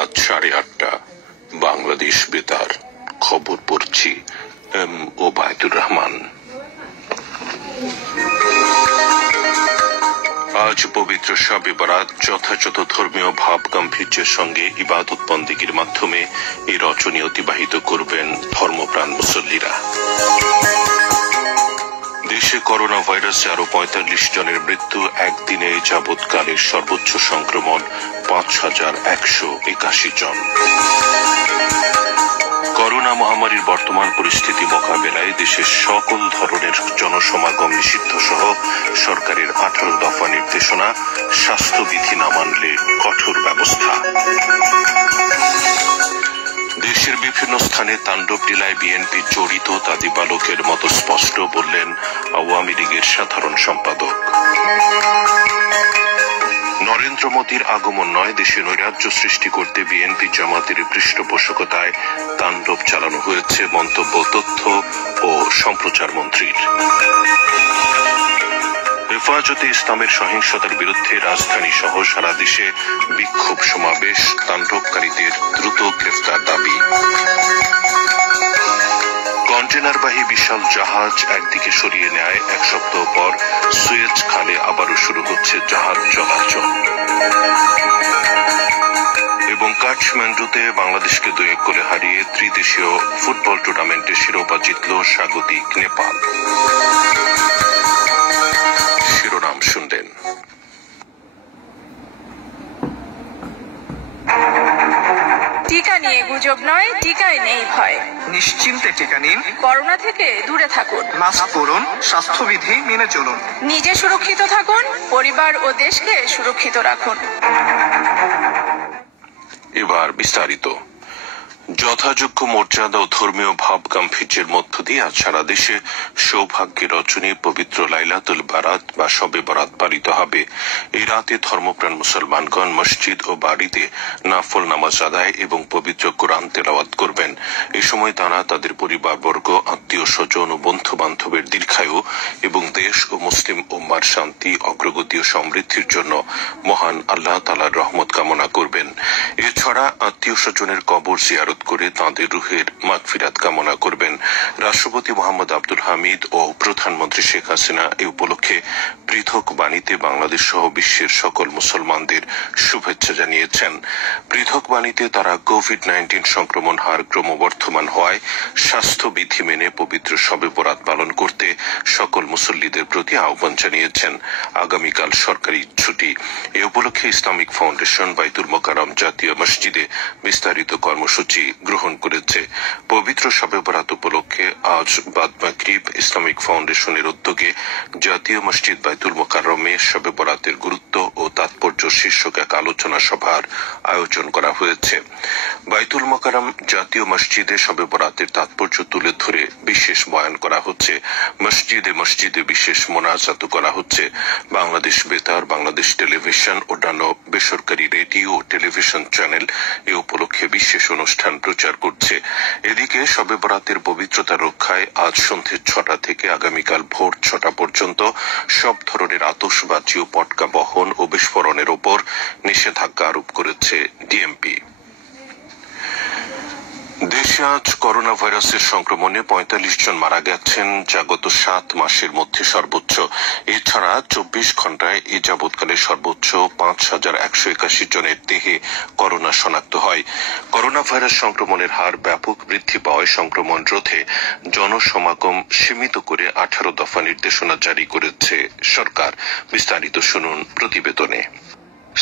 রাত 8:30 বাংলাদেশ বেতার। খবর পড়ছি এম ওবায়দুর রহমান। আজ পবিত্র শবে বরাত যথাযথ ধর্মীয় ভাব গাম্ভীর্যের সঙ্গে ইবাদত বন্দেগীর মাধ্যমে এই রজনী অতিবাহিত করবেন ধর্মপ্রাণ মুসল্লিরা। দেশে করোনা ভাইরাসে আরো 45 জনের মৃত্যু, একদিনে যাবৎকালের সর্বোচ্চ সংক্রমণ 5181 জন। করোনা মহামারীর বর্তমান পরিস্থিতি মোকাবেলায় দেশের সকল ধরনের জনসমাগম নিষিদ্ধ সহ সরকারের 18 দফা নির্দেশনা, স্বাস্থ্যবিধি না মানলে কঠোর ব্যবস্থা। দেশের বিভিন্ন স্থানে তাণ্ডব লীলায় বিএনপি জড়িত তা দিবালোকের মতো স্পষ্ট বললেন আওয়ামী লীগের সাধারণ সম্পাদক। নরেন্দ্র মোদীর আগমন নয়, দেশে নৈরাজ্য সৃষ্টি করতে বিএনপি জামাতের পৃষ্ঠপোষকতায় তাণ্ডব চালানো হয়েছে মন্তব্য তথ্য ও সম্প্রচার মন্ত্রীর। হেফাজতে ইসলামের সহিংসতার বিরুদ্ধে রাজধানী সহ সারা দেশে বিক্ষোভ সমাবেশ, তাণ্ডবকারীদের দ্রুত গ্রেফতার দাবি। কন্টেনারবাহী বিশাল জাহাজ একদিকে সরিয়ে নেয়, এক সপ্তাহ পর সুয়েজ খালে আবারও শুরু হচ্ছে জাহাজ চলাচল। এবং কাঠমান্ডুতে বাংলাদেশকে 2-1 গোলে হারিয়ে ত্রিদেশীয় ফুটবল টুর্নামেন্টে শিরোপা জিতল স্বাগতিক নেপাল। শিরোনাম শুনলেন। টিকা নিয়ে গুজব নয়, টিকায় নেই ভয়। নিশ্চিন্তে টিকা নিন, করোনা থেকে দূরে থাকুন, মাস্ক পরুন, স্বাস্থ্যবিধি মেনে চলুন। নিজে সুরক্ষিত থাকুন, পরিবার ও দেশকে সুরক্ষিত রাখুন। এবার বিস্তারিত। যথাযোগ্য মর্যাদা ও ধর্মীয় ভাব গাম্ভীর্যের মধ্য দিয়ে আজ সারা দেশে সৌভাগ্যের রজনী পবিত্র লাইলাতুল বারাত বা শবে বরাত পালিত হবে। এই রাতে ধর্মপ্রাণ মুসলমানগণ মসজিদ ও বাড়িতে নাফল নামাজ আদায় এবং পবিত্র কোরআন তেলাওয়াত করবেন। এই সময় তারা তাদের পরিবারবর্গ, আত্মীয় স্বজন ও বন্ধু বান্ধবের দীর্ঘায়ু এবং দেশ ও মুসলিম উম্মার শান্তি, অগ্রগতি ও সমৃদ্ধির জন্য মহান আল্লাহ তাআলার রহমত কামনা করবেন। এছাড়া আত্মীয় স্বজনের কবর জিয়ারত করে তাঁদের রুহের মাগফিরাত কামনা করবেন। রাষ্ট্রপতি মোহাম্মদ আব্দুল হামিদ ও প্রধানমন্ত্রী শেখ হাসিনা এই উপলক্ষে পৃথক বাণীতে বাংলাদেশ সহ বিশ্বের সকল মুসলমানদের শুভেচ্ছা জানিয়েছেন। পৃথক বাণীতে তারা কোভিড-19 সংক্রমণ হার ক্রমবর্ধমান হওয়ায় স্বাস্থ্যবিধি মেনে পবিত্র শবে বরাত পালন করতে সকল মুসল্লিদের প্রতি আহ্বান জানিয়েছেন। আগামীকাল সরকারি ছুটি। এ উপলক্ষে ইসলামিক ফাউন্ডেশন বাইতুল মোকাররম জাতীয় মসজিদে বিস্তারিত কর্মসূচি গ্রহণ করেছে। পবিত্র শবে বরাত উপলক্ষে আজ বাদ মাগরিব ইসলামিক ফাউন্ডেশনের উদ্যোগে জাতীয় মসজিদ বাইতুল মোকাররমে শবে বরাতের গুরুত্ব ও তাৎপর্য শীর্ষক এক আলোচনা সভার আয়োজন করা হয়েছে। বাইতুল মোকাররম জাতীয় মসজিদে শবে বরাতের তাৎপর্য তুলে ধরে বিশেষ বয়ান করা হচ্ছে। মসজিদে মসজিদে বিশেষ মোনাজাত করা হচ্ছে। বাংলাদেশ বেতার, বাংলাদেশ টেলিভিশন, অন্যান্য বেসরকারি রেডিও ও টেলিভিশন চ্যানেল এ উপলক্ষে বিশেষ অনুষ্ঠান প্রচার করছে। এদিকে শবে বরাতের পবিত্রতা রক্ষায় আজ সন্ধ্যে 6টা থেকে আগামীকাল ভোর 6টা পর্যন্ত সব ধরনের আতশবাজি ও পটকা বহন ও বিস্ফোরণের ওপর নিষেধাজ্ঞা আরোপ করেছে ডিএমপি। দেশে আজ করোনা ভাইরাসের সংক্রমণে 45 জন মারা গেছেন, যা গত 7 মাসের মধ্যে সর্বোচ্চ। এছাড়া 24 ঘন্টায় এ যাবৎকালে সর্বোচ্চ 5181 জনের দেহে করোনা শনাক্ত হয়। করোনা ভাইরাস সংক্রমণের হার ব্যাপক বৃদ্ধি পাওয়ায় সংক্রমণ রোধে জনসমাগম সীমিত করে 18 দফা নির্দেশনা জারি করেছে সরকার। বিস্তারিত শুনুন প্রতিবেদনে।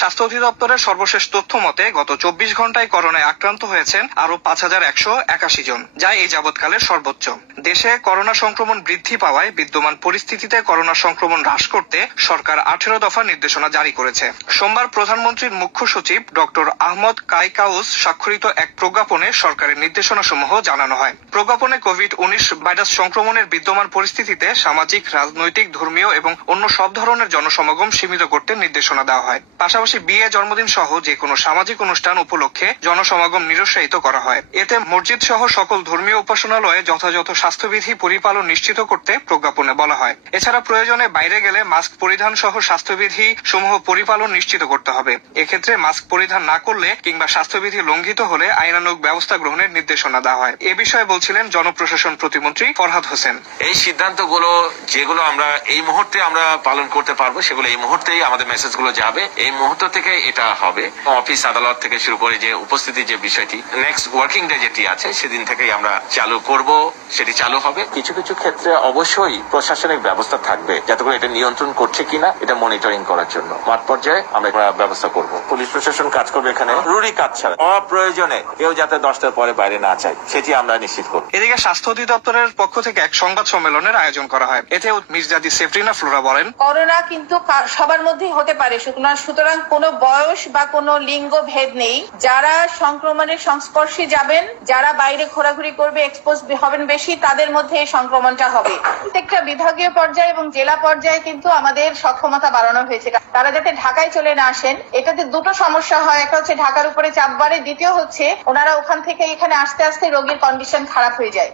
স্বাস্থ্য অধিদপ্তরের সর্বশেষ তথ্য মতে গত 24 ঘন্টায় করোনায় আক্রান্ত হয়েছেন আরো 5181 জন, যা এই যাবৎকালের সর্বোচ্চ। দেশে করোনা সংক্রমণ বৃদ্ধি পাওয়ায় বিদ্যমান পরিস্থিতিতে করোনা সংক্রমণ হ্রাস করতে সরকার 18 দফা নির্দেশনা জারি করেছে। সোমবার প্রধানমন্ত্রীর মুখ্য সচিব ডক্টর আহমদ কায়কাউস স্বাক্ষরিত এক প্রজ্ঞাপনে সরকারের নির্দেশনাসমূহ জানানো হয়। প্রজ্ঞাপনে কোভিড-19 ভাইরাস সংক্রমণের বিদ্যমান পরিস্থিতিতে সামাজিক, রাজনৈতিক, ধর্মীয় এবং অন্য সব ধরনের জনসমাগম সীমিত করতে নির্দেশনা দেওয়া হয়। পাশাপাশি পাশাপাশি বিয়ে, জন্মদিন সহ যে কোনো সামাজিক অনুষ্ঠান উপলক্ষে জনসমাগম নিরুৎসাহিত করা হয়। এতে মসজিদ সহ সকল ধর্মীয় উপাসনালয়ে যথাযথ স্বাস্থ্যবিধি পরিপালন নিশ্চিত করতে প্রজ্ঞাপনে বলা হয়। এছাড়া প্রয়োজনে বাইরে গেলে মাস্ক পরিধান সহ স্বাস্থ্যবিধি সমূহ পরিপালন নিশ্চিত করতে হবে। এক্ষেত্রে মাস্ক পরিধান না করলে কিংবা স্বাস্থ্যবিধি লঙ্ঘিত হলে আইনানুগ ব্যবস্থা গ্রহণের নির্দেশনা দেওয়া হয়। এ বিষয়ে বলছিলেন জনপ্রশাসন প্রতিমন্ত্রী ফরহাদ হোসেন। এই সিদ্ধান্তগুলো যেগুলো আমরা এই মুহূর্তে আমরা পালন করতে পারবো, সেগুলো এই মুহূর্তেই আমাদের মেসেজগুলো যাবে। এই মুহূর্ত থেকে এটা হবে। অফিস আদালত থেকে শুরু করে যে উপস্থিতি যে বিষয়টি নেক্সট ওয়ার্কিং ডে যেটি আছে সেদিন থেকেই আমরা চালু করব, সেটি চালু হবে। কিছু কিছু ক্ষেত্রে অবশ্যই প্রশাসনিক ব্যবস্থা থাকবে যাতে করে এটা নিয়ন্ত্রণ করছে কিনা এটা মনিটরিং করার জন্য মাঠ পর্যায়ে আমরা ব্যবস্থা করব। পুলিশ প্রশাসন কাজ করবে এখানে জরুরি কাজ ছাড়া। অপ্রয়োজনে কেউ যাতে 10টার পরে বাইরে না চায় সেটি আমরা নিশ্চিত করব। এদিকে স্বাস্থ্য অধিদপ্তরের পক্ষ থেকে এক সংবাদ সম্মেলনের আয়োজন করা হয়। এতে মির্জাদি সেফরিনা ফ্লোরা বলেন, করোনা কিন্তু সবার মধ্যেই হতে পারে, সুতরাং কোনো বয়স বা কোনো লিঙ্গ ভেদ নেই। যারা সংক্রমণের সংস্পর্শে যাবেন, যারা বাইরে ঘোরাঘুরি করবে, এক্সপোজ হবেন বেশি, তাদের মধ্যে এই সংক্রমণটা হবে। প্রত্যেকটা বিভাগীয় পর্যায়ে এবং জেলা পর্যায়ে কিন্তু আমাদের সক্ষমতা বাড়ানো হয়েছে। তারা যাতে ঢাকায় চলে না আসেন। এটাতে দুটো সমস্যা হয়, একটা হচ্ছে ঢাকার উপরে চাপ বাড়ে, দ্বিতীয় হচ্ছে ওনারা ওখান থেকে এখানে আস্তে আস্তে রোগীর কন্ডিশন খারাপ হয়ে যায়।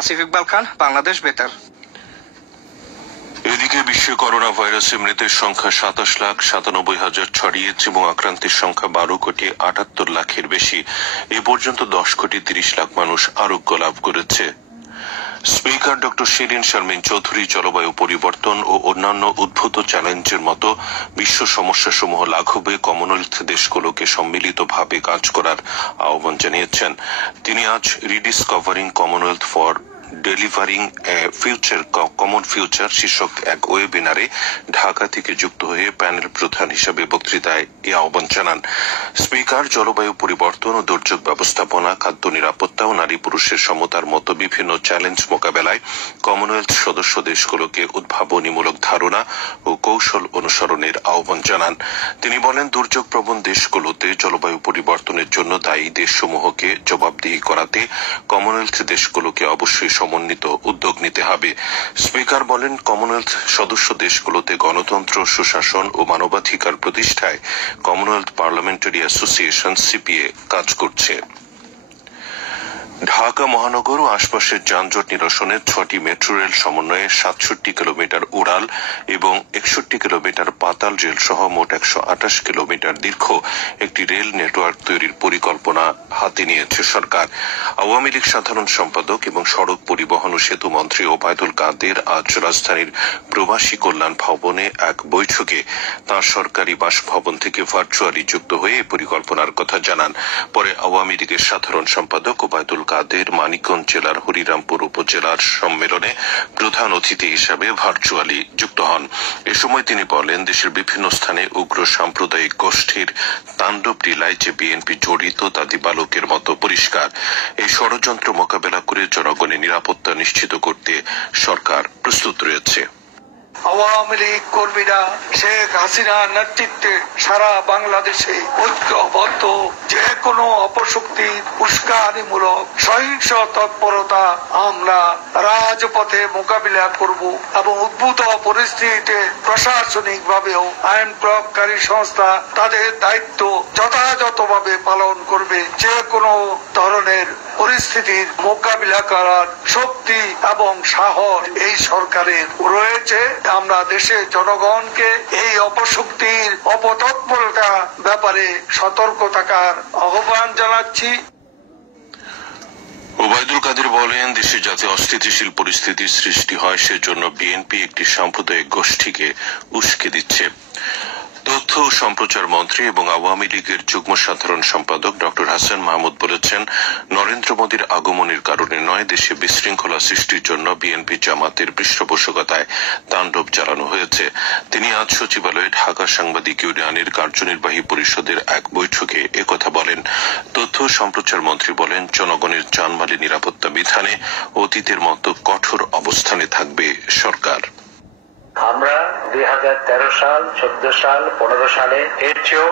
আসিফ ইকবাল খান, বাংলাদেশ বেতার। এদিকে বিশ্বে করোনা ভাইরাসে মৃতের সংখ্যা 27,97,000 ছড়িয়েছে এবং আক্রান্তের সংখ্যা 12,78,00,000-এর বেশি। এ পর্যন্ত 10,30,00,000 মানুষ আরোগ্য লাভ করেছে। স্পিকার ডক্টর শিরিন শারমিন চৌধুরী জলবায়ু পরিবর্তন ও অন্যান্য উদ্ভূত চ্যালেঞ্জের মতো বিশ্ব সমস্যাসমূহ লাঘবে কমনওয়েলথ দেশগুলোকে সম্মিলিতভাবে কাজ করার আহ্বান জানিয়েছেন। তিনি আজ rediscovering Commonwealth for delivering future common future শীর্ষক এক ওয়েবিনারে ঢাকা থেকে যুক্ত হয়ে প্যানেল প্রধান হিসেবে বক্তৃতায় এ আহ্বান জানান। স্পিকার জলবায়ু পরিবর্তন ও দুর্যোগ ব্যবস্থাপনা, খাদ্য নিরাপত্তা ও নারী পুরুষের সমতার মতো বিভিন্ন চ্যালেঞ্জ মোকাবেলায় কমনওয়েলথ সদস্য দেশগুলোকে উদ্ভাবনীমূলক ধারণা ও কৌশল অনুসরণের আহ্বান জানান। তিনি বলেন, দুর্যোগ প্রবণ দেশগুলোতে জলবায়ু পরিবর্তনের জন্য দায়ী দেশসমূহকে জবাবদিহি করাতে কমনওয়েলথ দেশগুলোকে অবশ্যই সমন্বিত উদ্যোগ নিতে হবে। স্পিকার বলেন, কমনওয়েলথ সদস্য দেশগুলোতে গণতন্ত্র, সুশাসন ও মানবাধিকার প্রতিষ্ঠায় কমনওয়েলথ পার্লামেন্টারি অ্যাসোসিয়েশন সিপিএ কাজ করছে। ঢাকা মহানগর ও আশপাশের যানজট নিরসনের 6টি মেট্রো রেল সমন্বয়ে 67 কিলোমিটার উড়াল এবং 61 কিলোমিটার পাতাল রেল সহ মোট 128 কিলোমিটার দীর্ঘ একটি রেল নেটওয়ার্ক তৈরির পরিকল্পনা হাতে নিয়েছে সরকার। আওয়ামী লীগ সাধারণ সম্পাদক এবং সড়ক পরিবহন ও সেতু মন্ত্রী ওবায়দুল কাদের আজ রাজধানীর প্রবাসী কল্যাণ ভবনে এক বৈঠকে তাঁর সরকারি বাসভবন থেকে ভার্চুয়ালি যুক্ত হয়ে এই পরিকল্পনার কথা জানান। পরে আওয়ামী লীগের সাধারণ সম্পাদক ওবায়দুল কাদের মানিকগঞ্জ জেলার হরিরামপুর উপজেলার সম্মেলনে প্রধান অতিথি হিসেবে ভার্চুয়ালি যুক্ত হন। এ সময় তিনি বলেন, দেশের বিভিন্ন স্থানে উগ্র সাম্প্রদায়িক গোষ্ঠীর তাণ্ডব লীলায় যে বিএনপি জড়িত তা দিবালোকের মতো পরিষ্কার। এই ষড়যন্ত্র মোকাবেলা করে জনগণের নিরাপত্তা নিশ্চিত করতে সরকার প্রস্তুত রয়েছে। আওয়ামী লীগ কর্মীরা শেখ হাসিনার নেতৃত্বে সারা বাংলাদেশে ঐক্যবদ্ধ যে কোনো অপশক্তি, উস্কানিমূলক সহিংস তৎপরতা আমরা রাজপথে মোকাবিলা করব এবং উদ্ভূত পরিস্থিতিতে প্রশাসনিক ভাবেও আইন প্রয়োগকারী সংস্থা তাদের দায়িত্ব যথাযথভাবে পালন করবে। যে কোনো ধরনের পরিস্থিতির মোকাবিলা করার শক্তি এবং সাহস এই সরকারের রয়েছে। আমরা দেশের জনগণকে এই অপশক্তির অপতৎপরতা ব্যাপারে সতর্ক থাকার আহ্বান জানাচ্ছি। ওবায়দুল কাদের বলেন, দেশে যাতে অস্থিতিশীল পরিস্থিতির সৃষ্টি হয় সেজন্য বিএনপি একটি সাম্প্রদায়িক গোষ্ঠীকে উস্কে দিচ্ছে। তথ্য ও সম্প্রচার মন্ত্রী এবং আওয়ামী লীগের যুগ্ম সাধারণ সম্পাদক ডক্টর হাসান মাহমুদ বলেছেন, নরেন্দ্র মোদীর আগমনের কারণে নয়, দেশে বিশৃঙ্খলা সৃষ্টির জন্য বিএনপি জামাতের পৃষ্ঠপোষকতায় তাণ্ডব চালানো হয়েছে। তিনি আজ সচিবালয়ে ঢাকা সাংবাদিক ইউনিয়নের কার্যনির্বাহী পরিষদের এক বৈঠকে একথা বলেন। তথ্য ও সম্প্রচার মন্ত্রী বলেন, জনগণের জানমালের নিরাপত্তা বিধানে অতীতের মতো কঠোর অবস্থানে থাকবে সরকার। আমরা 2013 সাল, 14 সাল, 15 সালে এর চেয়েও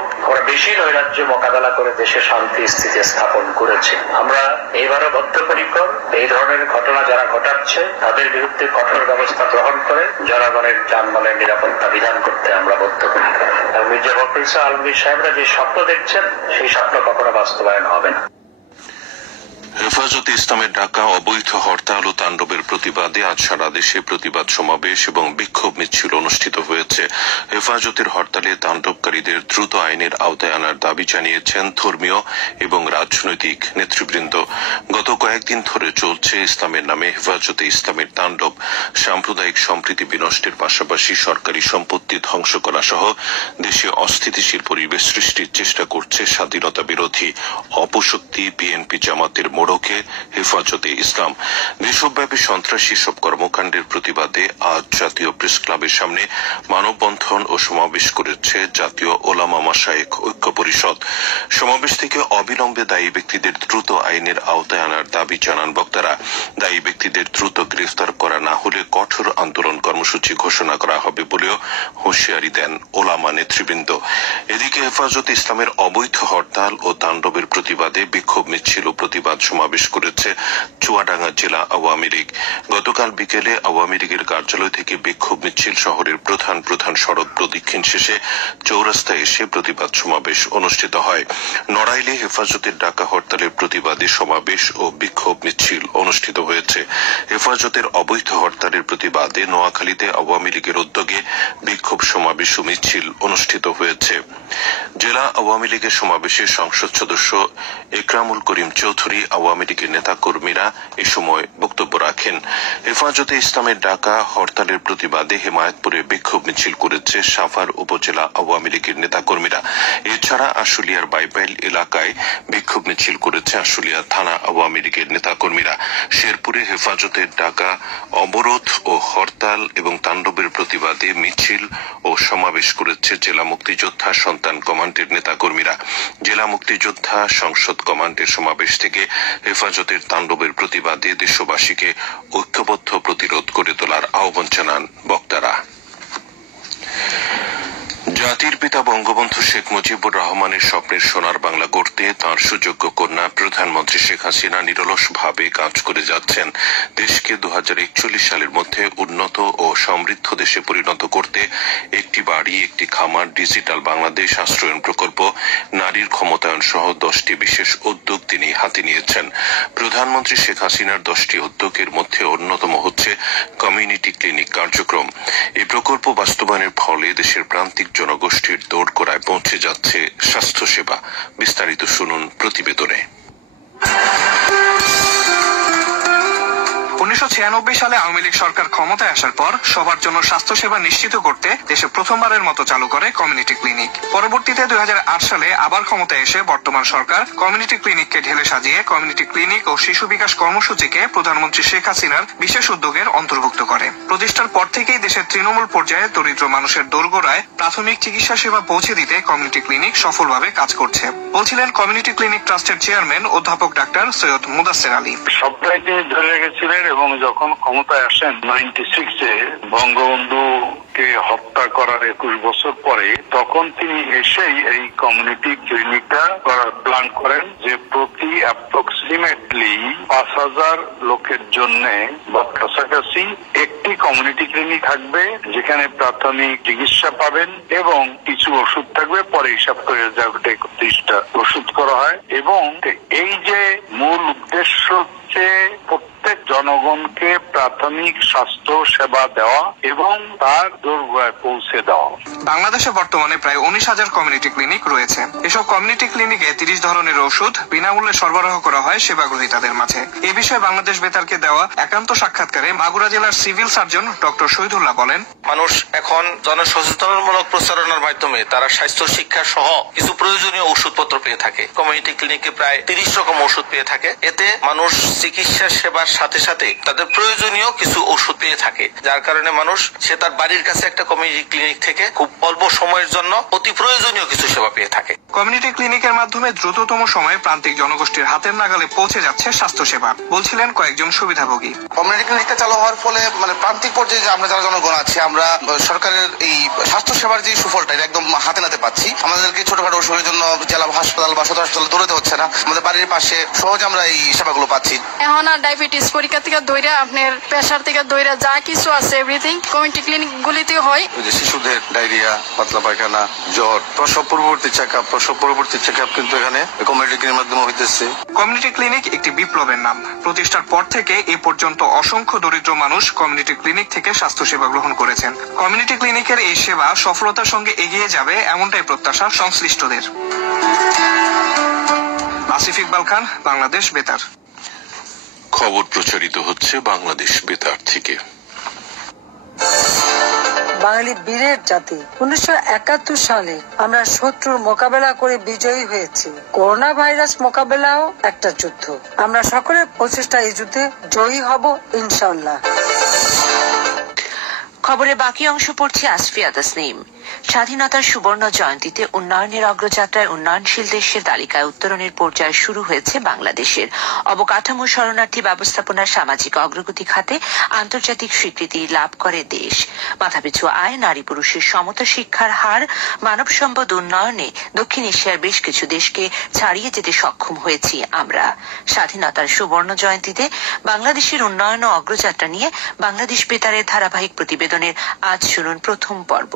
বেশি নৈরাজ্য মোকাবেলা করে দেশে শান্তি স্থিতি স্থাপন করেছি। আমরা এইবারও বদ্ধপরিকর এই ধরনের ঘটনা যারা ঘটাচ্ছে তাদের বিরুদ্ধে কঠোর ব্যবস্থা গ্রহণ করে জনগণের জানমালের নিরাপত্তা বিধান করতে আমরা বদ্ধপরিকর। মির্জা ফখরুল ইসলাম আলমগীর সাহেবরা যে স্বপ্ন দেখছেন সেই স্বপ্ন কখনো বাস্তবায়ন হবে না। হেফাজতে ইসলামের ডাকা অবৈধ হরতাল ও তাণ্ডবের প্রতিবাদে আজ সারা দেশে প্রতিবাদ সমাবেশ এবং বিক্ষোভ মিছিল অনুষ্ঠিত হয়েছে। হেফাজতের হরতালে তাণ্ডবকারীদের দ্রুত আইনের আওতায় আনার দাবি জানিয়েছেন ধর্মীয় এবং রাজনৈতিক নেতৃবৃন্দ। গত কয়েকদিন ধরে চলছে ইসলামের নামে হেফাজতে ইসলামের তাণ্ডব। সাম্প্রদায়িক সম্প্রীতি বিনষ্টের পাশাপাশি সরকারি সম্পত্তি ধ্বংস করা সহ দেশে অস্থিতিশীল পরিবেশ সৃষ্টির চেষ্টা করছে স্বাধীনতা বিরোধী অপশক্তি বিএনপি জামাতের মোড়কে হেফাজতে ইসলাম। দেশব্যাপী সন্ত্রাসী সব কর্মকাণ্ডের প্রতিবাদে আজ জাতীয় প্রেস ক্লাবের সামনে মানববন্ধন ও সমাবেশ করেছে জাতীয় ওলামা মাশায়েখ ঐক্য পরিষদ। সমাবেশ থেকে অবিলম্বে দায়ী ব্যক্তিদের দ্রুত আইনের আওতায় আনার দাবি জানান বক্তারা। দায়ী ব্যক্তিদের দ্রুত গ্রেফতার করা না হলে কঠোর আন্দোলন কর্মসূচি ঘোষণা করা হবে বলেও হুঁশিয়ারি দেন ওলামা নেতৃবৃন্দ। এদিকে হেফাজতে ইসলামের অবৈধ হরতাল ও তাণ্ডবের প্রতিবাদে বিক্ষোভ মিছিল ও প্রতিবাদ সমাবেশ করেছে চুয়াডাঙ্গা জেলা আওয়ামী লীগ। গতকাল বিকেলে আওয়ামী লীগের কার্যালয় থেকে বিক্ষোভ মিছিল শহরের প্রধান প্রধান সড়ক প্রদক্ষিণ শেষে চৌরাস্তায় এসে প্রতিবাদ সমাবেশ অনুষ্ঠিত হয়। নড়াইলে হেফাজতের ডাকা হরতালের প্রতিবাদে সমাবেশ ও বিক্ষোভ মিছিল অনুষ্ঠিত হয়েছে। হেফাজতের অবৈধ হরতালের প্রতিবাদে নোয়াখালীতে আওয়ামী লীগের উদ্যোগে বিক্ষোভ সমাবেশ ও মিছিল অনুষ্ঠিত হয়েছে। জেলা আওয়ামী লীগের সমাবেশে সংসদ সদস্য একরামুল করিম চৌধুরী, আওয়ামী লীগের নেতাকর্মীরা এ সময় বক্তব্য রাখেন। হেফাজতে ইসলামের ডাকা হরতালের প্রতিবাদে হেমায়েতপুরে বিক্ষোভ মিছিল করেছে সাভার উপজেলা আওয়ামী লীগের নেতাকর্মীরা। এছাড়া আশুলিয়ার বাইপাইল এলাকায় বিক্ষোভ মিছিল করেছে আশুলিয়া থানা আওয়ামী লীগের নেতাকর্মীরা। শেরপুরে হেফাজতের ডাকা অবরোধ ও হরতাল এবং তাণ্ডবের প্রতিবাদে মিছিল ও সমাবেশ করেছে জেলা মুক্তিযোদ্ধা সন্তান কমান্ডের নেতাকর্মীরা। জেলা মুক্তিযোদ্ধা সংসদ কমান্ডের সমাবেশ থেকে হেফাজতের তাণ্ডবের প্রতিবাদে দেশবাসীকে ঐক্যবদ্ধ প্রতিরোধ করে তোলার আহ্বান জানান বক্তারা। জাতির পিতা বঙ্গবন্ধু শেখ মুজিবুর রহমানের স্বপ্নের সোনার বাংলা গড়তে তাঁর সুযোগ্য কন্যা প্রধানমন্ত্রী শেখ হাসিনা নিরলসভাবে কাজ করে যাচ্ছেন। দেশকে 2041 সালের মধ্যে উন্নত ও সমৃদ্ধ দেশে পরিণত করতে একটি বাড়ি, একটি খামার, ডিজিটাল বাংলাদেশ আশ্রয়ণ প্রকল্প, নারীর ক্ষমতায়ন সহ 10টি বিশেষ উদ্যোগ তিনি হাতে নিয়েছেন। প্রধানমন্ত্রী শেখ হাসিনার 10টি উদ্যোগের মধ্যে অন্যতম হচ্ছে কমিউনিটি ক্লিনিক কার্যক্রম। এই প্রকল্প বাস্তবায়নের ফলে দেশের প্রান্তিক জনগোষ্ঠীর দোরগোড়ায় পৌঁছে যাচ্ছে স্বাস্থ্যসেবা। বিস্তারিত শুনুন প্রতিবেদনে। 1996 সালে আওয়ামী লীগ সরকার ক্ষমতায় আসার পর সবার জন্য স্বাস্থ্যসেবা নিশ্চিত করতে দেশে প্রথমবারের মতো চালু করে কমিউনিটি ক্লিনিক। পরবর্তীতে 2008 সালে আবার ক্ষমতায় এসে বর্তমান সরকার কমিউনিটি ক্লিনিককে ঢেলে সাজিয়ে কমিউনিটি ক্লিনিক ও শিশু বিকাশ কর্মসূচিকে প্রধানমন্ত্রী শেখ হাসিনার বিশেষ উদ্যোগের অন্তর্ভুক্ত করে। প্রতিষ্ঠার পর থেকেই দেশের তৃণমূল পর্যায়ে দরিদ্র মানুষের দোরগোড়ায় প্রাথমিক চিকিৎসা সেবা পৌঁছে দিতে কমিউনিটি ক্লিনিক সফলভাবে কাজ করছে, বলছিলেন কমিউনিটি ক্লিনিক ট্রাস্টের চেয়ারম্যান অধ্যাপক ডাক্তার সৈয়দ মুদাসসির আলী। সবটাই তিনি ধরে রেখেছিলেন এবং যখন ক্ষমতায় আসেন 96-এ বঙ্গবন্ধুকে হত্যা করার 21 বছর পরে, তখন তিনি এসেই এই কমিউনিটি ক্লিনিকটা করার প্ল্যান করেন যে প্রতি অ্যাপ্রক্সিমেটলি 5000 লোকের জন্য বা কাছাকাছি একটি কমিউনিটি ক্লিনিক থাকবে, যেখানে প্রাথমিক চিকিৎসা পাবেন এবং কিছু ওষুধ থাকবে। পরে হিসাব করে যাবে 31টা ওষুধ করা হয়। এবং এই যে মূল উদ্দেশ্য হচ্ছে প্রত্যেক জনগণকে প্রাথমিক স্বাস্থ্য সেবা দেওয়া এবং তার দোরগোড়ায় পৌঁছে দেওয়া। বাংলাদেশে বর্তমানে প্রায় 19,000 কমিউনিটি ক্লিনিক রয়েছে। এসব কমিউনিটি ক্লিনিকে 30 ধরনের ওষুধ বিনামূল্যে সরবরাহ করা হয় সেবাগ্রহীতাদের মাঝে। এই বিষয়ে বাংলাদেশ বেতারকে দেওয়া একান্ত সাক্ষাৎকারে মাগুরা জেলার সিভিল সার্জন ডক্টর শহীদুল্লাহ বলেন, মানুষ এখন জনসচেতনমূলক প্রচারণার মাধ্যমে তারা স্বাস্থ্য শিক্ষা সহ কিছু প্রয়োজনীয় ওষুধপত্র পেয়ে থাকে। কমিউনিটি ক্লিনিকে প্রায় 30 রকম ওষুধ পেয়ে থাকে। এতে মানুষ চিকিৎসা সেবার সাথে সাথে তাদের প্রয়োজনীয় কিছু ওষুধ পেয়ে থাকে, যার কারণে মানুষ সে তার বাড়ির কাছে একটা কমিউনিটি ক্লিনিক থেকে খুব অল্প সময়ের জন্য অতি প্রয়োজনীয় কিছু সেবা পেয়ে থাকে। কমিউনিটি ক্লিনিকের মাধ্যমে দ্রুততম সময়ে প্রান্তিক জনগোষ্ঠীর হাতের নাগালে পৌঁছে যাচ্ছে স্বাস্থ্যসেবা, বলছিলেন কয়েকজন সুবিধাভোগী। কমিউনিটি ক্লিনিকটা চালু হওয়ার ফলে প্রান্তিক পর্যায়ে যে আমরা যারা জনগণ আছি, আমরা সরকারের এই স্বাস্থ্যসেবার যে সুফলটা এটা একদম হাতে নাতে পাচ্ছি। আমাদেরকে ছোটখাটো অসুখের জন্য জেলা হাসপাতাল বা সদর হাসপাতাল দৌড়াতে হচ্ছে না, আমাদের বাড়ির পাশে সহজে আমরা এই সেবাগুলো পাচ্ছি। এখন আর ডায়াবেটিস পরীক্ষা থেকে দইরা আপনার প্রেসার থেকে দইরা যা কিছু আছে এভরিথিং কমিউনিটি ক্লিনিক গুলিতে হয়। শিশুদের ডায়রিয়া, পাতলা পায়খানা, জ্বর, প্রসব পরবর্তী চেক আপ কিন্তু এখানে কমিউনিটি ক্লিনিকের মাধ্যমে হইতেছে। কমিউনিটি ক্লিনিক একটি বিপ্লবের নাম। প্রতিষ্ঠার পর থেকে এ পর্যন্ত অসংখ্য দরিদ্র মানুষ কমিউনিটি ক্লিনিক থেকে স্বাস্থ্যসেবা গ্রহণ করেছেন। কমিউনিটি ক্লিনিকের এই সেবা সফলতার সঙ্গে এগিয়ে যাবে এমনটাই প্রত্যাশা সংশ্লিষ্টদের। আসিফ ইকবাল খান, বাংলাদেশ বেতার। খবর প্রচারিত হচ্ছে বাংলাদেশ বেতার থেকে। বাঙালি বীরের জাতি, 1971 সালে আমরা শত্রুর মোকাবেলা করে বিজয়ী হয়েছি। করোনা ভাইরাস মোকাবেলাও একটা যুদ্ধ। আমরা সকলের প্রচেষ্টা এই যুদ্ধে জয়ী হব ইনশাআল্লাহ। খবরের বাকি অংশ পড়ছে আসফিয়া তাসনিম। স্বাধীনতার সুবর্ণ জয়ন্তীতে উন্নয়নের অগ্রযাত্রায় উন্নয়নশীল দেশের তালিকায় উত্তরণের পর্যায়ে শুরু হয়েছে বাংলাদেশের। অবকাঠামো, শরণার্থী ব্যবস্থাপনা, সামাজিক অগ্রগতি খাতে আন্তর্জাতিক স্বীকৃতি লাভ করে দেশ। মাথাপিছু আয়, নারী পুরুষের সমতা, শিক্ষার হার, মানব সম্পদ উন্নয়নে দক্ষিণ এশিয়ার বেশ কিছু দেশকে ছাড়িয়ে যেতে সক্ষম হয়েছি আমরা। স্বাধীনতার সুবর্ণ জয়ন্তীতে বাংলাদেশের উন্নয়ন ও অগ্রযাত্রা নিয়ে বাংলাদেশ বেতারের ধারাবাহিক প্রতিবেদনের আজ শুনুন প্রথম পর্ব।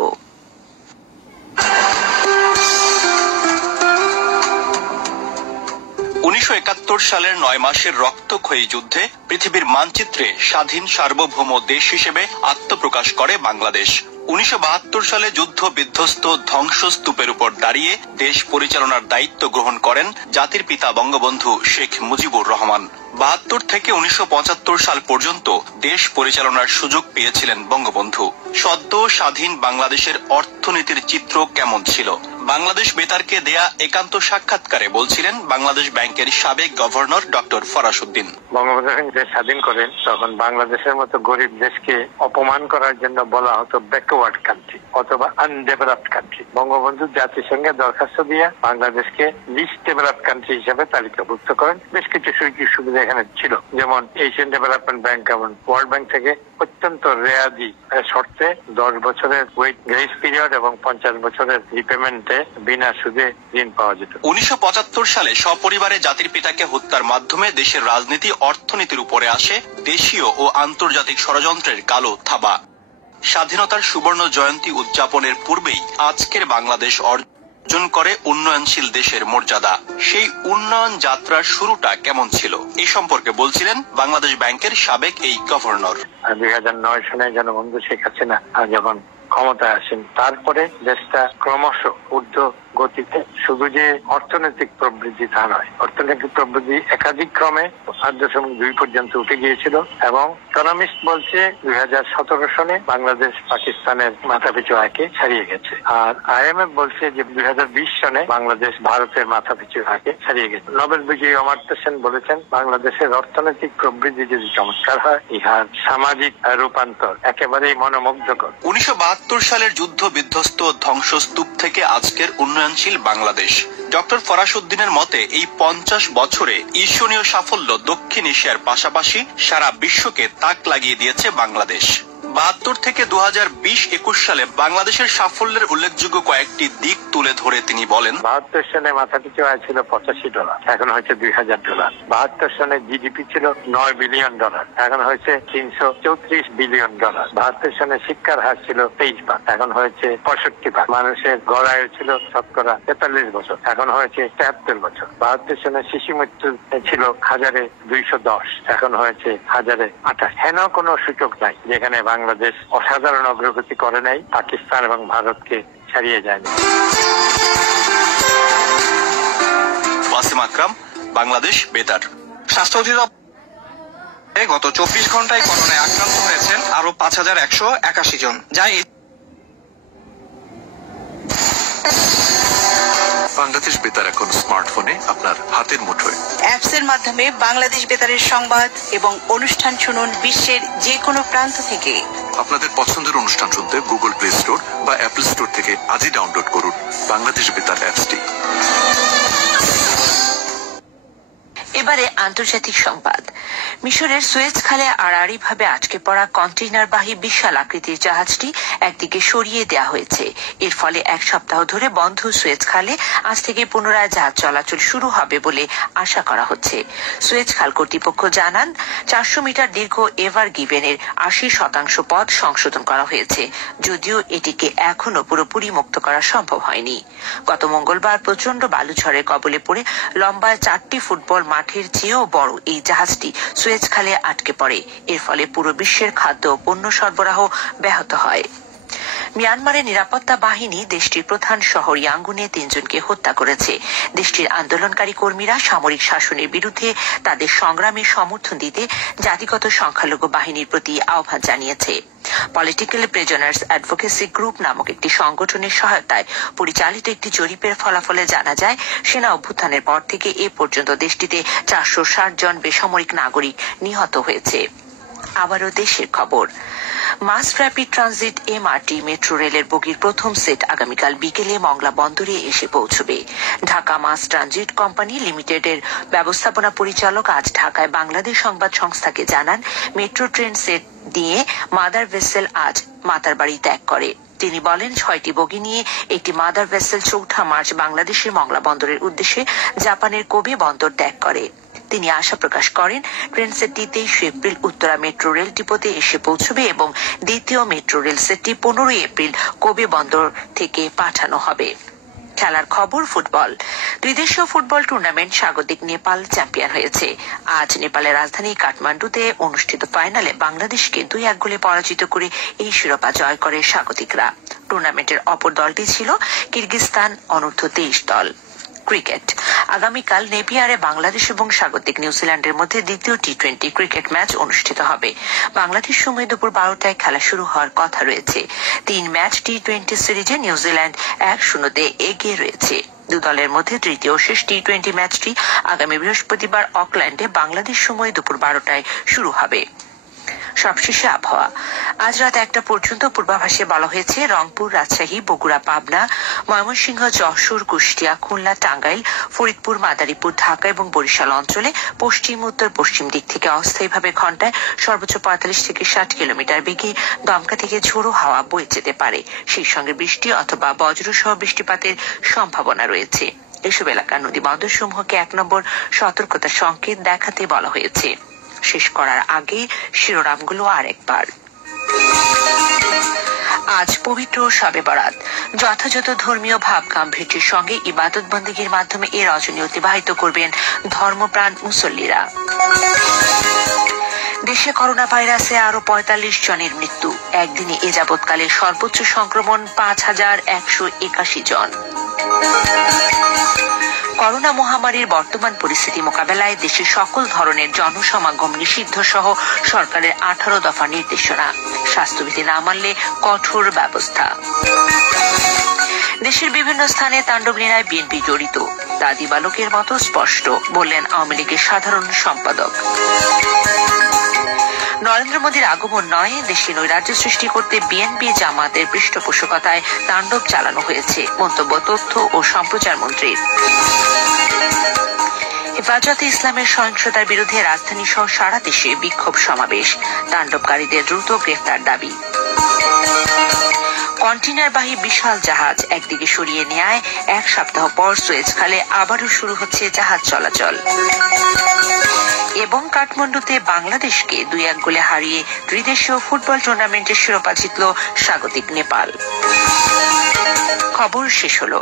1971 সালের 9 মাসের রক্তক্ষয়ী যুদ্ধে পৃথিবীর মানচিত্রে স্বাধীন সার্বভৌম দেশ হিসেবে আত্মপ্রকাশ করে বাংলাদেশ। 1972 সালে যুদ্ধ বিধ্বস্ত ধ্বংসস্তূপের উপর দাঁড়িয়ে দেশ পরিচালনার দায়িত্ব গ্রহণ করেন জাতির পিতা বঙ্গবন্ধু শেখ মুজিবুর রহমান। 72 থেকে 1975 সাল পর্যন্ত দেশ পরিচালনার সুযোগ পেয়েছিলেন বঙ্গবন্ধু। সদ্য স্বাধীন বাংলাদেশের অর্থনীতির চিত্র কেমন ছিল? বাংলাদেশ বেতারকে দেয়া একান্ত সাক্ষাৎকারে বলছিলেন বাংলাদেশ ব্যাংকের সাবেক গভর্নর ডক্টর ফরাসউদ্দিন। বঙ্গবন্ধু যখন দেশ স্বাধীন করেন তখন বাংলাদেশের মতো গরিব দেশকে অপমান করার জন্য বলা হতো ব্যাকওয়ার্ড কান্ট্রি অথবা আনডেভেলপড কান্ট্রি। বঙ্গবন্ধু জাতিসংঘে দরখাস্ত দিয়ে বাংলাদেশকে লিস্ট ডেভেলপড কান্ট্রি হিসেবে তালিকাভুক্ত করেন। বেশ কিছু সুযোগ সুবিধা এখানে ছিল, যেমন এশিয়ান ডেভেলপমেন্ট ব্যাংক এবং ওয়ার্ল্ড ব্যাংক থেকে অত্যন্ত রেয়াদি শর্তে 10 বছরের গ্রেস পিরিয়ড এবং 50 বছরের রিপেমেন্টে বিনা সুদে ঋণ পাওয়া যেত। 1975 সালে সপরিবারে জাতির পিতাকে হত্যার মাধ্যমে দেশের রাজনীতি অর্থনীতির উপরে আসে দেশীয় ও আন্তর্জাতিক ষড়যন্ত্রের কালো থাবা। স্বাধীনতার সুবর্ণ জয়ন্তী উদযাপনের পূর্বেই আজকের বাংলাদেশ অর্জন করে উন্নয়নশীল দেশের মর্যাদা। সেই উন্নয়ন যাত্রার শুরুটা কেমন ছিল এই সম্পর্কে বলছিলেন বাংলাদেশ ব্যাংকের সাবেক এই গভর্নর। 2009 সালে জনবন্ধু শেখ হাসিনা যখন ক্ষমতায় আসেন, তারপরে দেশটা ক্রমশ ঊর্ধ্ব গতিতে শুধু যে অর্থনৈতিক প্রবৃদ্ধি তা নয়, অর্থনৈতিক প্রবৃদ্ধি একাধিক ক্রমে 8.2 পর্যন্ত উঠে গিয়েছিল এবং ইকোনমিস্ট বলছে 2017 সনে বাংলাদেশ পাকিস্তানের মাথাপিছু আয়কে ছাড়িয়ে গেছে। আর IMF বলছে যে 2020 সনে বাংলাদেশ ভারতের মাথাপিছু আয়কে ছাড়িয়ে গেছে। নোবেল বিজয়ী অমর্ত্য সেন বলেছেন বাংলাদেশের অর্থনৈতিক প্রবৃদ্ধি যদি চমৎকার হয়, ইহার সামাজিক রূপান্তর একেবারেই মনোমুগ্ধকর। 1972 সালের যুদ্ধ বিধ্বস্ত ধ্বংসস্তূপ থেকে আজকের উন্নয়নশীল বাংলাদেশ। ডক্টর ফরাসউদ্দিনের মতে এই 50 বছরে ঈর্ষণীয় সাফল্য দক্ষিণ এশিয়ার পাশাপাশি সারা বিশ্বকে তাক লাগিয়ে দিয়েছে বাংলাদেশ। 72 থেকে 2020-21 সালে বাংলাদেশের সাফল্যের উল্লেখযোগ্য কয়েকটি দিক তুলে ধরে তিনি বলেন, 72 সনে মাথাপিছু আয় ছিল $85, এখন হয়েছে $2000। 72 সনে জিডিপি ছিল $9 বিলিয়ন, এখন হয়েছে $334 বিলিয়ন। 72 সনে শিক্ষার হার ছিল 23 এখন হয়েছে 65 ভাগ। মানুষের গড় আয়ু ছিল শতকরা 43 বছর, এখন হয়েছে 73 বছর। 72 সনে শিশু মৃত্যু ছিল 1210, এখন হয়েছে 1028। হেন কোনো সূচক নাই যেখানে বাংলাদেশ অসাধারণ অগ্রগতি করে নাই, পাকিস্তান এবং ভারতকে ছাড়িয়ে যায়নি। ওয়াসিম আকরাম, বাংলাদেশ বেতার। স্বাস্থ্য অধিদপ্তরে গত 24 ঘন্টায় করোনায় আক্রান্ত হয়েছেন আরো 5181 জন, যা বাংলাদেশ বেতার এখন স্মার্টফোনে আপনার হাতের মুঠোয়। অ্যাপসের মাধ্যমে বাংলাদেশ বেতারের সংবাদ এবং অনুষ্ঠান শুনুন বিশ্বের যে কোনো প্রান্ত থেকে। আপনাদের পছন্দের অনুষ্ঠান শুনতে গুগল প্লে স্টোর বা অ্যাপল স্টোর থেকে আজই ডাউনলোড করুন বাংলাদেশ বেতার অ্যাপসটি। এবারে আন্তর্জাতিক সংবাদ। মিশরের সুয়েজ খালে আড়াআড়িভাবে আটকে পড়া কন্টেইনারবাহী বিশাল আকৃতির জাহাজটি একদিকে সরিয়ে দেওয়া হয়েছে। এর ফলে এক সপ্তাহ ধরে বন্ধ সুয়েজ খালে আজ থেকে পুনরায় জাহাজ চলাচল শুরু হবে বলে আশা করা হচ্ছে। সুয়েজ খাল কর্তৃপক্ষ জানান 400 মিটার দীর্ঘ এভার গিভেনের 80% পথ সংশোধন করা হয়েছে, যদিও এটিকে এখনো পুরোপুরি মুক্ত করা সম্ভব হয়নি। গত মঙ্গলবার প্রচন্ড বালুঝড়ের কবলে পড়ে লম্বায় 4টি ফুটবল মাঠের চেয়েও বড় এই জাহাজটি সুয়েজ খালে আটকে পড়ে। এর ফলে পুরো বিশ্বের খাদ্য ও পণ্য সরবরাহ ব্যাহত হয়। মিয়ানমারের নিরাপত্তা বাহিনী দেশটির প্রধান শহর ইয়াঙ্গুনে 3 জনকে হত্যা করেছে। দেশটির আন্দোলনকারী কর্মীরা সামরিক শাসনের বিরুদ্ধে তাদের সংগ্রামে সমর্থন দিতে জাতিগত সংখ্যালঘু বাহিনীর প্রতি আহ্বান জানিয়েছে। পলিটিক্যাল প্রিজনার্স অ্যাডভোকেসি গ্রুপ নামক একটি সংগঠনের সহায়তায় পরিচালিত একটি জরিপের ফলাফলে জানা যায়, সেনা অভ্যুত্থানের পর থেকে এ পর্যন্ত দেশটিতে 460 জন বেসামরিক নাগরিক নিহত হয়েছে। আবারও দেশের খবর। Mass rapid transit MRT metro রেলের বগির প্রথম সেট আগামীকাল বিকেলে মংলা বন্দরে এসে পৌঁছবে। ঢাকা মাস ট্রানজিট কোম্পানি লিমিটেডের ব্যবস্থাপনা পরিচালক আজ ঢাকায় বাংলাদেশ সংবাদ সংস্থাকে জানান, মেট্রো ট্রেন সেট দিয়ে মাদার ভেসেল আজ মাতারবাড়ি ত্যাগ করে। তিনি বলেন, 6টি বগি নিয়ে একটি মাদার ভেসেল 4 মার্চ বাংলাদেশের মংলা বন্দরের উদ্দেশ্যে জাপানের কোবে বন্দর ত্যাগ করে। তিনি আশা প্রকাশ করেন, ট্রেন সেটটি 23 এপ্রিল উত্তরা মেট্রো রেল ডিপোতে এসে পৌঁছবে এবং দ্বিতীয় মেট্রো রেল সেটটি 15 এপ্রিল কোবে বন্দর থেকে পাঠানো হবে। খেলার খবর। ফুটবল। 2 দেশীয় ফুটবল টুর্নামেন্ট স্বাগতিক নেপাল চ্যাম্পিয়ন হয়েছে। আজ নেপালের রাজধানী কাঠমান্ডুতে অনুষ্ঠিত ফাইনালে বাংলাদেশকে 2-1 গোলে পরাজিত করে এই শিরোপা জয় করে স্বাগতিকরা। টুর্নামেন্টের অপর দলটি ছিল কিরগিজস্তান অনূর্ধ্ব-23 দল। ক্রিকেট। আগামীকাল নেপিয়ারে বাংলাদেশ এবং স্বাগতিক নিউজিল্যান্ডের মধ্যে দ্বিতীয় টি20 ক্রিকেট ম্যাচ অনুষ্ঠিত হবে। বাংলাদেশ সময় দুপুর 12টায় খেলা শুরু হওয়ার কথা রয়েছে। 3 ম্যাচ টি20 সিরিজে নিউজিল্যান্ড 1-0 এগিয়ে রয়েছে। দু দলের মধ্যে তৃতীয় শেষ টি20 ম্যাচটি আগামী বৃহস্পতিবার অকল্যান্ডে বাংলাদেশ সময় দুপুর 12টায় শুরু হবে। সবশেষে আবহাওয়া। আজ রাত 1টা পর্যন্ত পূর্বাভাসে বলা হয়েছে, রংপুর, রাজশাহী, বগুড়া, পাবনা, ময়মনসিংহ, যশোর, কুষ্টিয়া, খুলনা, টাঙ্গাইল, ফরিদপুর, মাদারীপুর, ঢাকা এবং বরিশাল অঞ্চলে পশ্চিম উত্তর পশ্চিম দিক থেকে অস্থায়ীভাবে ঘন্টায় সর্বোচ্চ 45 থেকে 60 কিলোমিটার বেগে দমকা থেকে ঝোড়ো হাওয়া বয়ে যেতে পারে। সেই সঙ্গে বৃষ্টি অথবা বজ্রসহ বৃষ্টিপাতের সম্ভাবনা রয়েছে। এসব এলাকার নদী বন্দরসমূহকে 1 নম্বর সতর্কতা সংকেত দেখাতে বলা হয়েছে। শেষ করার আগে শিরোনামগুলো আরেকবার। আজ পবিত্র শবে বরাত। যথাযথ ধর্মীয় ভাব গাম্ভীর্যের সঙ্গে ইবাদত বন্দেগীর মাধ্যমে এ রজনী অতিবাহিত করবেন ধর্মপ্রাণ মুসল্লিরা। দেশে করোনা ভাইরাসে আরো 45 জনের মৃত্যু। একদিনে এ যাবৎকালে সর্বোচ্চ সংক্রমণ 5181 জন। করোনা মহামারীর বর্তমান পরিস্থিতি মোকাবেলায় দেশে সকল ধরনের জনসমাগম নিষিদ্ধ সহ সরকারের 18 দফা নির্দেশনা। স্বাস্থ্যবিধি না মানলে কঠোর ব্যবস্থা। দেশের বিভিন্ন স্থানে তাণ্ডব লীলায় বিএনপি জড়িত, তা দিবালোকের মতো স্পষ্ট, বললেন আওয়ামী লীগের সাধারণ সম্পাদক। নরেন্দ্র মোদীর আগমন নয়, দেশে নৈরাজ্য সৃষ্টি করতে বিএনপি জামাতের পৃষ্ঠপোষকতায় তাণ্ডব চালানো হয়েছে, মন্তব্য তথ্য ও সম্প্রচার মন্ত্রীর। হেফাজতে ইসলামের সহিংসতার বিরুদ্ধে রাজধানী সহ সারা দেশে বিক্ষোভ সমাবেশ, তাণ্ডবকারীদের দ্রুত গ্রেফতার দাবি। কন্টেইনারবাহী বিশাল জাহাজ একদিকে সরিয়ে নেয় 1 সপ্তাহ পর সুয়েজ খালে আবারও শুরু হচ্ছে জাহাজ চলাচল। এবং কাঠমান্ডুতে বাংলাদেশকে 2-1 গোলে হারিয়ে ত্রিদেশীয় ফুটবল টুর্নামেন্টের শিরোপা জিতল স্বাগতিক নেপাল। খবর শেষ হলো।